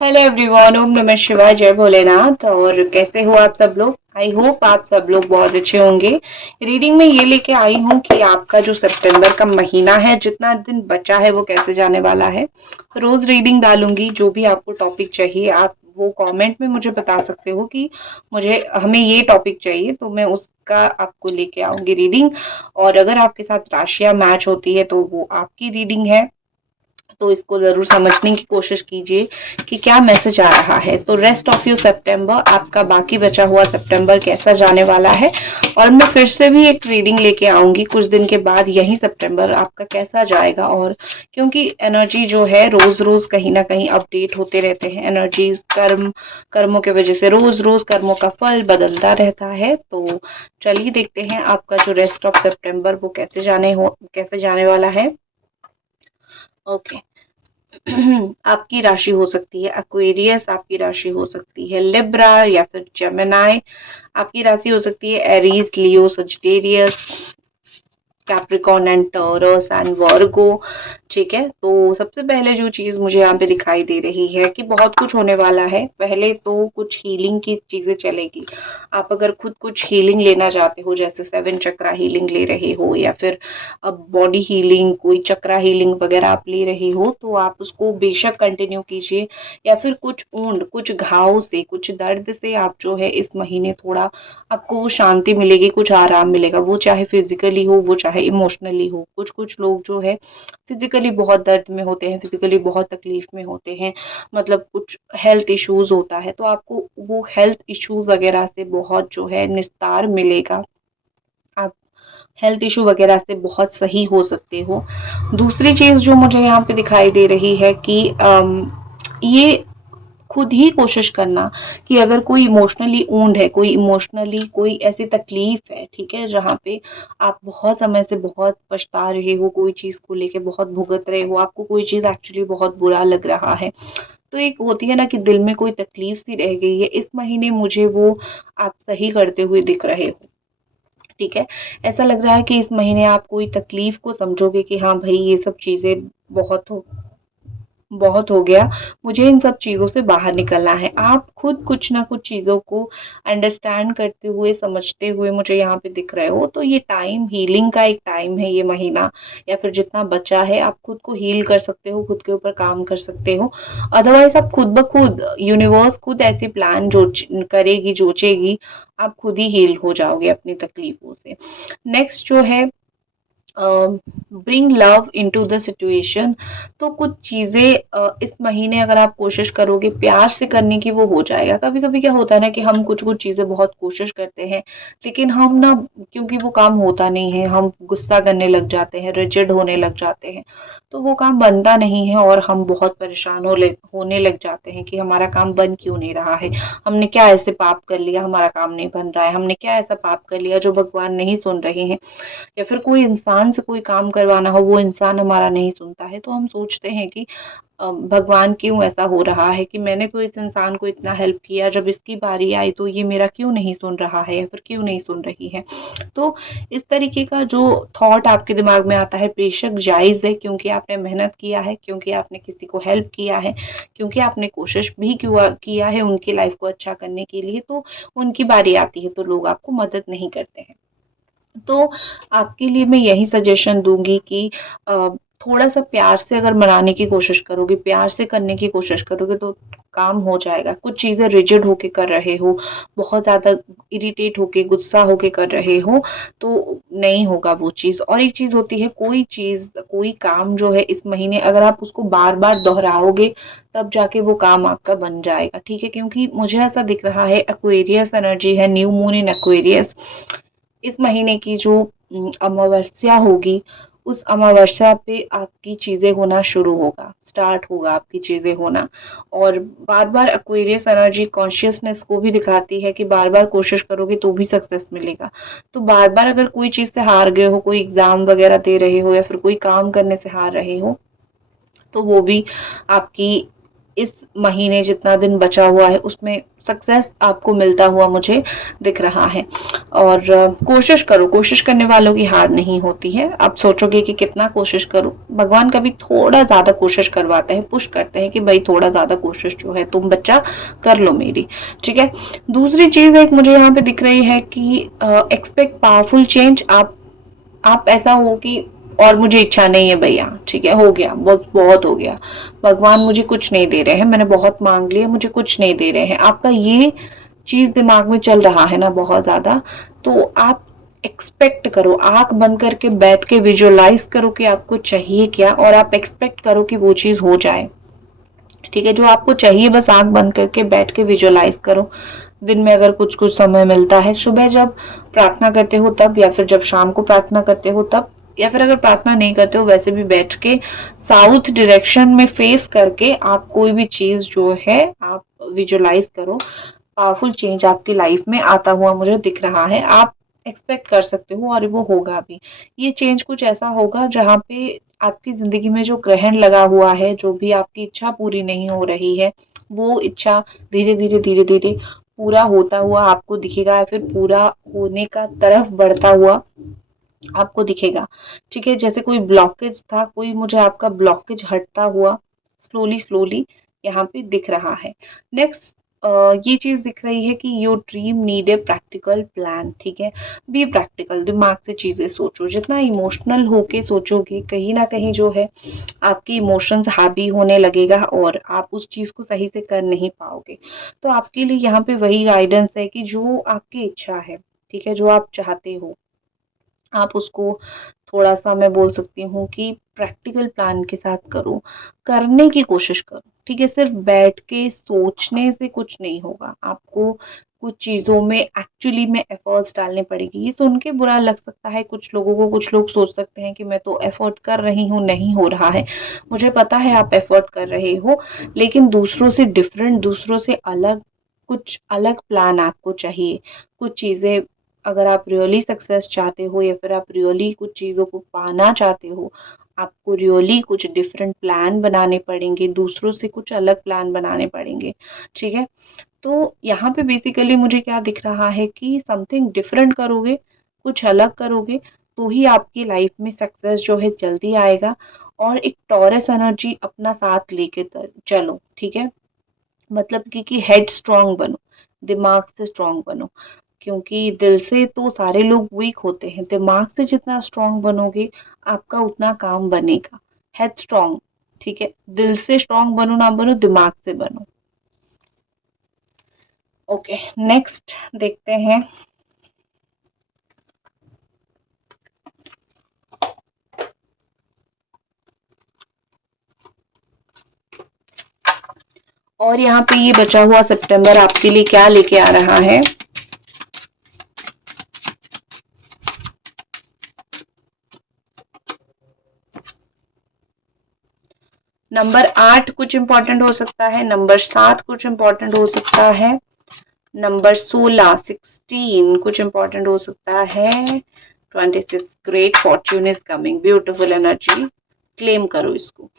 Hello everyone, ओम नमः शिवाय, जय भोलेनाथ। और कैसे हो आप सब लोग? आई होप आप सब लोग बहुत अच्छे होंगे। रीडिंग में ये लेके आई हूँ कि आपका जो सितंबर का महीना है, जितना दिन बचा है वो कैसे जाने वाला है। रोज रीडिंग डालूंगी। जो भी आपको टॉपिक चाहिए आप वो कमेंट में मुझे बता सकते हो कि मुझे हमें ये टॉपिक चाहिए, तो मैं उसका आपको लेके आऊंगी रीडिंग। और अगर आपके साथ राशियां मैच होती है तो वो आपकी रीडिंग है, तो इसको जरूर समझने की कोशिश कीजिए कि क्या मैसेज आ रहा है। तो रेस्ट ऑफ यू सितंबर, आपका बाकी बचा हुआ सितंबर कैसा जाने वाला है। और मैं फिर से भी एक रीडिंग लेके आऊंगी कुछ दिन के बाद, यही सितंबर आपका कैसा जाएगा। और क्योंकि एनर्जी जो है रोज रोज कहीं ना कहीं अपडेट होते रहते हैं, एनर्जीज कर्मों की वजह से रोज रोज कर्मों का फल बदलता रहता है। तो चलिए देखते हैं आपका जो रेस्ट ऑफ सितंबर वो कैसे जाने वाला है। ओके। आपकी राशि हो सकती है एक्वेरियस, आपकी राशि हो सकती है लिब्रा या फिर जेमिनाई, आपकी राशि हो सकती है Aries, Leo, Sagittarius, Capricorn and taurus and वर्गो। ठीक है, तो सबसे पहले जो चीज मुझे यहाँ पे दिखाई दे रही है कि बहुत कुछ होने वाला है। पहले तो कुछ हीलिंग की चीजें चलेगी। आप अगर खुद कुछ हीलिंग लेना चाहते हो, जैसे 7 चक्रा हीलिंग ले रहे हो या फिर अब बॉडी हीलिंग, कोई चक्रा हीलिंग वगैरह आप ले रहे हो, तो आप उसको बेशक कंटिन्यू कीजिए। या फिर कुछ ऊंड, कुछ घाव से, कुछ दर्द से आप जो है इस महीने थोड़ा आपको शांति मिलेगी, कुछ आराम मिलेगा। वो चाहे फिजिकली हो, वो चाहे इमोशनली हो। कुछ कुछ लोग जो है फिजिकली बहुत दर्द में होते हैं, फिजिकली बहुत तकलीफ में होते हैं, मतलब कुछ हेल्थ इश्यूज होता है, तो आपको वो हेल्थ इश्यूज वगैरह से बहुत जो है निस्तार मिलेगा। आप हेल्थ इशू वगैरह से बहुत सही हो सकते हो। दूसरी चीज जो मुझे यहाँ पे दिखाई दे रही है कि ये खुद ही कोशिश करना कि अगर कोई इमोशनली ऊंड है, कोई इमोशनली कोई ऐसी तकलीफ है, ठीक है, जहाँ पे आप बहुत समय से बहुत पछता रहे हो, कोई चीज को लेके बहुत भुगत रहे हो, आपको कोई चीज एक्चुअली बहुत बुरा लग रहा है, तो एक होती है ना कि दिल में कोई तकलीफ सी रह गई है, इस महीने मुझे वो आप सही करते हुए दिख रहे हो। ठीक है, ऐसा लग रहा है कि इस महीने आप कोई तकलीफ को समझोगे कि हाँ भाई ये सब चीजें बहुत हो बहुत हो गया, मुझे इन सब चीज़ों से बाहर निकलना है। आप खुद कुछ ना कुछ चीज़ों को अंडरस्टैंड करते हुए, समझते हुए मुझे यहाँ पे दिख रहे हो। तो ये टाइम हीलिंग का एक टाइम है, ये महीना या फिर जितना बचा है आप खुद को हील कर सकते हो, खुद के ऊपर काम कर सकते हो। अदरवाइज आप खुद ब खुद, यूनिवर्स खुद ऐसी प्लान जो करेगी, जोचेगी, आप खुद ही हील हो जाओगे अपनी तकलीफों से। नेक्स्ट जो है, bring love into the situation. तो कुछ चीजें इस महीने अगर आप कोशिश करोगे प्यार से करने की, वो हो जाएगा। कभी कभी क्या होता है ना कि हम कुछ कुछ चीजें बहुत कोशिश करते हैं, लेकिन हम ना, क्योंकि वो काम होता नहीं है, हम गुस्सा करने लग जाते हैं, रिजिड होने लग जाते हैं, तो वो काम बनता नहीं है और हम बहुत परेशान होने लग जाते हैं कि हमारा काम बन क्यों नहीं रहा है, हमने क्या ऐसे पाप कर लिया हमारा काम नहीं बन रहा है, हमने क्या ऐसा पाप कर लिया जो भगवान नहीं सुन रहे हैं। या फिर कोई इंसान से कोई काम करवाना हो, वो इंसान हमारा नहीं सुनता है, तो हम सोचते हैं कि भगवान क्यों ऐसा हो रहा है कि मैंने तो इस इंसान को इतना हेल्प किया, जब इसकी बारी आई तो ये मेरा क्यों नहीं सुन रहा है या फिर क्यों नहीं सुन रही है। तो इस तरीके का जो थॉट आपके दिमाग में आता है बेशक जायज़ है, क्योंकि आपने मेहनत किया है, क्योंकि आपने किसी को हेल्प किया है, क्योंकि आपने कोशिश भी किया है उनकी लाइफ को अच्छा करने के लिए, तो उनकी बारी आती है तो लोग आपको मदद नहीं करते हैं। तो आपके लिए मैं यही सजेशन दूंगी कि थोड़ा सा प्यार से अगर मनाने की कोशिश करोगे, प्यार से करने की कोशिश करोगे, तो काम हो जाएगा। कुछ चीजें रिजिड होके कर रहे हो, बहुत ज्यादा इरिटेट होके, गुस्सा होके कर रहे हो, तो नहीं होगा वो चीज। और एक चीज होती है, कोई चीज, कोई काम जो है इस महीने अगर आप उसको बार बार दोहराओगे, तब जाके वो काम आपका बन जाएगा। ठीक है, क्योंकि मुझे ऐसा दिख रहा है, एक्वेरियस एनर्जी है, न्यू मून इन एक्वेरियस। इस महीने की जो अमावस्या होगी, उस अमावस्या पे आपकी चीजें होना शुरू होगा, स्टार्ट होगा आपकी चीजें होना। और बार बार एक्वेरियस एनर्जी कॉन्शियसनेस को भी दिखाती है कि बार बार कोशिश करोगे तो भी सक्सेस मिलेगा। तो बार बार अगर कोई चीज से हार गए हो, कोई एग्जाम वगैरह दे रहे हो या फिर कोई काम करने से हार रहे हो, तो वो भी आपकी इस महीने जितना दिन बचा हुआ है उसमें सक्सेस आपको मिलता हुआ मुझे दिख रहा है। और कोशिश करो, कोशिश करने वालों की हार नहीं होती है। आप सोचोगे कि कितना कोशिश करूं, भगवान कभी थोड़ा ज्यादा कोशिश करवाते हैं, पुश करते हैं कि भाई थोड़ा ज्यादा कोशिश जो है तुम बच्चा कर लो मेरी, ठीक है। दूसरी चीज एक मुझे यहाँ पे दिख रही है कि एक्सपेक्ट पावरफुल चेंज। आप ऐसा हो कि और मुझे इच्छा नहीं है भैया, ठीक है, हो गया, बहुत बहुत हो गया, भगवान मुझे कुछ नहीं दे रहे हैं, मैंने बहुत मांग लिया, मुझे कुछ नहीं दे रहे हैं, आपका ये चीज दिमाग में चल रहा है ना बहुत ज्यादा। तो आप एक्सपेक्ट करो, आंख बंद करके बैठ के विजुअलाइज करो कि आपको चाहिए क्या, और आप एक्सपेक्ट करो कि वो चीज हो जाए, ठीक है। जो आपको चाहिए बस आंख बंद करके बैठ के विजुअलाइज करो। दिन में अगर कुछ कुछ समय मिलता है, सुबह जब प्रार्थना करते हो तब, या फिर जब शाम को प्रार्थना करते हो तब, या फिर अगर प्रार्थना नहीं करते हो वैसे भी बैठ के साउथ डायरेक्शन में फेस करके आप कोई भी चीज जो है आप विजुअलाइज करो। पावरफुल चेंज आपकी लाइफ में आता हुआ मुझे दिख रहा है, आप एक्सपेक्ट कर सकते हो और वो होगा भी। ये चेंज कुछ ऐसा होगा जहाँ पे आपकी जिंदगी में जो ग्रहण लगा हुआ है, जो भी आपकी इच्छा पूरी नहीं हो रही है, वो इच्छा धीरे धीरे धीरे धीरे पूरा होता हुआ आपको दिखेगा, या फिर पूरा होने का तरफ बढ़ता हुआ आपको दिखेगा, ठीक है। जैसे कोई ब्लॉकेज था, कोई मुझे आपका ब्लॉकेज हटता हुआ स्लोली स्लोली यहाँ पे दिख रहा है। नेक्स्ट ये चीज दिख रही है कि your dream need a practical plan, ठीक है। बी प्रैक्टिकल, दिमाग से चीजें सोचो, जितना इमोशनल होके सोचोगे कहीं ना कहीं जो है आपकी इमोशंस हावी होने लगेगा और आप उस चीज को सही से कर नहीं पाओगे। तो आपके लिए यहाँ पे वही गाइडेंस है कि जो आपकी इच्छा है, ठीक है, जो आप चाहते हो, आप उसको थोड़ा सा मैं बोल सकती हूँ कि प्रैक्टिकल प्लान के साथ करो, करने की कोशिश करो, ठीक है। सिर्फ बैठ के सोचने से कुछ नहीं होगा, आपको कुछ चीजों में एक्चुअली में एफर्ट्स डालने पड़ेगी। ये सुन के बुरा लग सकता है कुछ लोगों को, कुछ लोग सोच सकते हैं कि मैं तो एफर्ट कर रही हूँ, नहीं हो रहा है। मुझे पता है आप एफर्ट कर रहे हो, लेकिन दूसरों से डिफरेंट, दूसरों से अलग, कुछ अलग प्लान आपको चाहिए। कुछ चीजें अगर आप रियली सक्सेस चाहते हो, या फिर आप रियली कुछ चीज़ों को पाना चाहते हो, आपको रियली कुछ डिफरेंट प्लान बनाने पड़ेंगे, दूसरों से कुछ अलग प्लान बनाने पड़ेंगे, ठीक है। तो यहाँ पे बेसिकली मुझे क्या दिख रहा है कि समथिंग डिफरेंट करोगे, कुछ अलग करोगे, तो ही आपकी लाइफ में सक्सेस जो है जल्दी आएगा। और एक टॉरस एनर्जी अपना साथ लेके चलो, ठीक है। मतलब कि हेड स्ट्रांग बनो, दिमाग से स्ट्रांग बनो, क्योंकि दिल से तो सारे लोग वीक होते हैं, दिमाग से जितना स्ट्रांग बनोगे आपका उतना काम बनेगा। हेड स्ट्रांग, ठीक है, दिल से स्ट्रांग बनो ना बनो, दिमाग से बनो। ओके, नेक्स्ट देखते हैं। और यहाँ पे ये बचा हुआ सितंबर आपके लिए क्या लेके आ रहा है। नंबर 8 कुछ इंपॉर्टेंट हो सकता है, नंबर 7 कुछ इंपॉर्टेंट हो सकता है, नंबर 16 कुछ इंपॉर्टेंट हो सकता है, 26 great Fortune is coming, beautiful energy, claim करो इसको।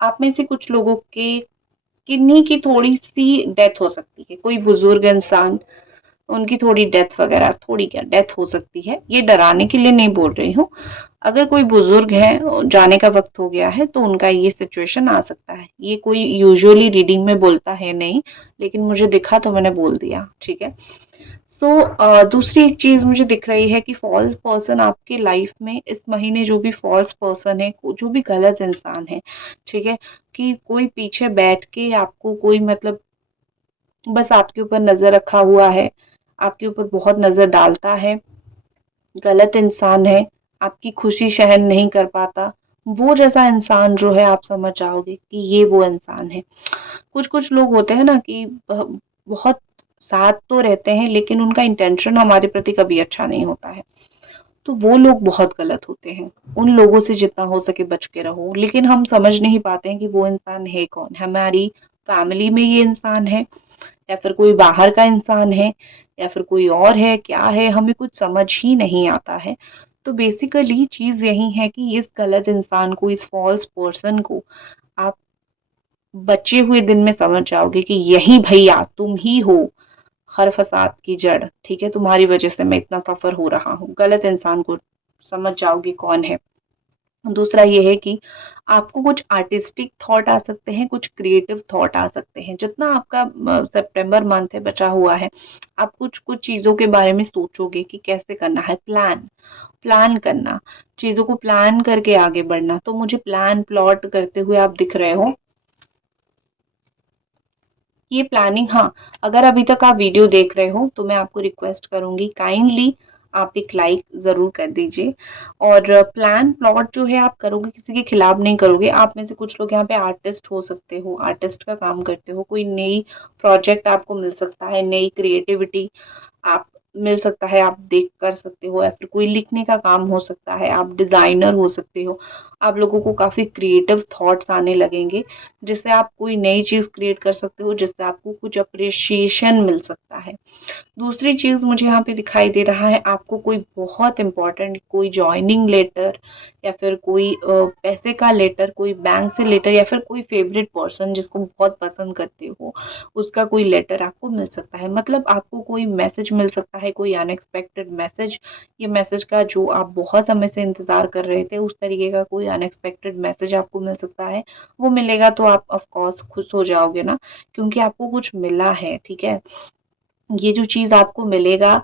आप में से कुछ लोगों के किडनी की थोड़ी सी डेथ हो सकती है, कोई बुजुर्ग इंसान, उनकी थोड़ी डेथ वगैरह, थोड़ी क्या डेथ हो सकती है, ये डराने के लिए नहीं बोल रही हूँ। अगर कोई बुजुर्ग है, जाने का वक्त हो गया है, तो उनका ये सिचुएशन आ सकता है। ये कोई यूजुअली रीडिंग में बोलता है नहीं, लेकिन मुझे दिखा तो मैंने बोल दिया, ठीक है। सो दूसरी एक चीज मुझे दिख रही है कि फॉल्स पर्सन आपके लाइफ में इस महीने, जो भी फॉल्स पर्सन है, जो भी गलत इंसान है, ठीक है, कि कोई पीछे बैठ के आपको कोई मतलब बस आपके ऊपर नजर रखा हुआ है, आपके ऊपर बहुत नजर डालता है, गलत इंसान है, आपकी खुशी सहन नहीं कर पाता, वो जैसा इंसान जो है आप समझ जाओगे कि ये वो इंसान है। कुछ कुछ लोग होते हैं ना कि बहुत साथ तो रहते हैं, लेकिन उनका इंटेंशन हमारे प्रति कभी अच्छा नहीं होता है, तो वो लोग बहुत गलत होते हैं। उन लोगों से जितना हो सके बच के रहो, लेकिन हम समझ नहीं पाते हैं कि वो इंसान है कौन, हमारी फैमिली में ये इंसान है, या फिर कोई बाहर का इंसान है, या फिर कोई और है, क्या है, हमें कुछ समझ ही नहीं आता है। तो बेसिकली चीज यही है कि इस गलत इंसान को, इस फॉल्स पर्सन को आप बचे हुए दिन में समझ जाओगे कि यही भैया तुम ही हो हर फसाद की जड़, ठीक है, तुम्हारी वजह से मैं इतना सफर हो रहा हूँ। गलत इंसान को समझ जाओगे कौन है। दूसरा ये है कि आपको कुछ आर्टिस्टिक थॉट आ सकते हैं, कुछ क्रिएटिव थॉट आ सकते हैं। जितना आपका सितंबर मंथ है बचा हुआ है, आप कुछ कुछ चीजों के बारे में सोचोगे कि कैसे करना है। प्लान करना, चीजों को प्लान करके आगे बढ़ना। तो मुझे प्लान प्लॉट करते हुए आप दिख रहे हो। ये प्लानिंग, हाँ, अगर अभी तक आप वीडियो देख रहे हो तो मैं आपको रिक्वेस्ट करूंगी काइंडली आप एक लाइक जरूर कर दीजिए। और प्लान प्लॉट जो है आप करोगे, किसी के खिलाफ नहीं करोगे। आप में से कुछ लोग यहाँ पे आर्टिस्ट हो सकते हो, आर्टिस्ट का काम करते हो, कोई नई प्रोजेक्ट आपको मिल सकता है, नई क्रिएटिविटी आप मिल सकता है, आप देख कर सकते हो। या फिर कोई लिखने का काम हो सकता है, आप डिजाइनर हो सकते हो। आप लोगों को काफी क्रिएटिव थॉट्स आने लगेंगे, जिससे आप कोई नई चीज क्रिएट कर सकते हो, जिससे आपको कुछ अप्रिशिएशन मिल सकता है। दूसरी चीज मुझे यहाँ पे दिखाई दे रहा है, आपको कोई बहुत इंपॉर्टेंट कोई जॉइनिंग लेटर या फिर कोई पैसे का लेटर, कोई बैंक से लेटर, या फिर कोई फेवरेट पर्सन जिसको बहुत पसंद करते हो उसका कोई लेटर आपको मिल सकता है। मतलब आपको कोई मैसेज मिल सकता है, कोई अनएक्सपेक्टेड मैसेज। ये मैसेज का जो आप बहुत समय से इंतजार कर रहे थे, उस तरीके का कोई अनएक्सपेक्टेड मैसेज आपको मिल सकता है। वो मिलेगा तो आप ऑफ कोर्स खुश हो जाओगे ना, क्योंकि आपको कुछ मिला है, ठीक है। ये जो चीज आपको मिलेगा,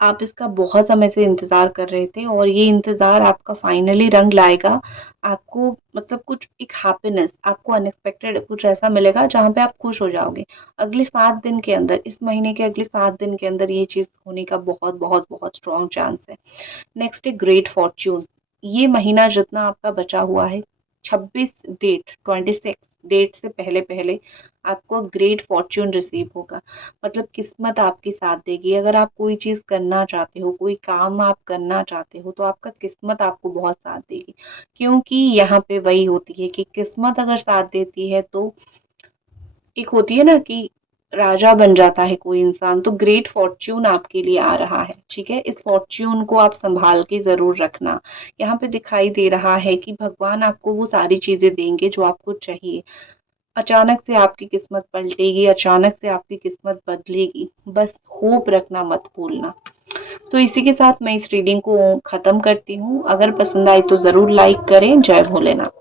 आप इसका बहुत समय से इंतजार कर रहे थे और ये इंतजार आपका फाइनली रंग लाएगा। आपको मतलब कुछ एक हैप्पीनेस, आपको अनएक्सपेक्टेड कुछ ऐसा मिलेगा जहां पे आप खुश हो जाओगे। अगले 7 दिन के अंदर, इस महीने के अगले 7 दिन के अंदर ये चीज होने का बहुत बहुत बहुत स्ट्रॉन्ग चांस है। नेक्स्ट है ग्रेट फॉर्च्यून। ये महीना जितना आपका बचा हुआ है, 26 डेट से पहले पहले आपको ग्रेट फॉर्च्यून रिसीव होगा। मतलब किस्मत आपकी साथ देगी। अगर आप कोई चीज करना चाहते हो, कोई काम आप करना चाहते हो, तो आपका किस्मत आपको बहुत साथ देगी। क्योंकि यहाँ पे वही होती है कि किस्मत अगर साथ देती है तो एक होती है ना कि राजा बन जाता है कोई इंसान। तो ग्रेट फॉर्च्यून आपके लिए आ रहा है, ठीक है। इस फॉर्च्यून को आप संभाल के जरूर रखना। यहाँ पे दिखाई दे रहा है कि भगवान आपको वो सारी चीजें देंगे जो आपको चाहिए। अचानक से आपकी किस्मत पलटेगी, अचानक से आपकी किस्मत बदलेगी। बस होप रखना मत भूलना। तो इसी के साथ मैं इस रीडिंग को खत्म करती हूँ। अगर पसंद आई तो जरूर लाइक करें। जय भोलेनाथ।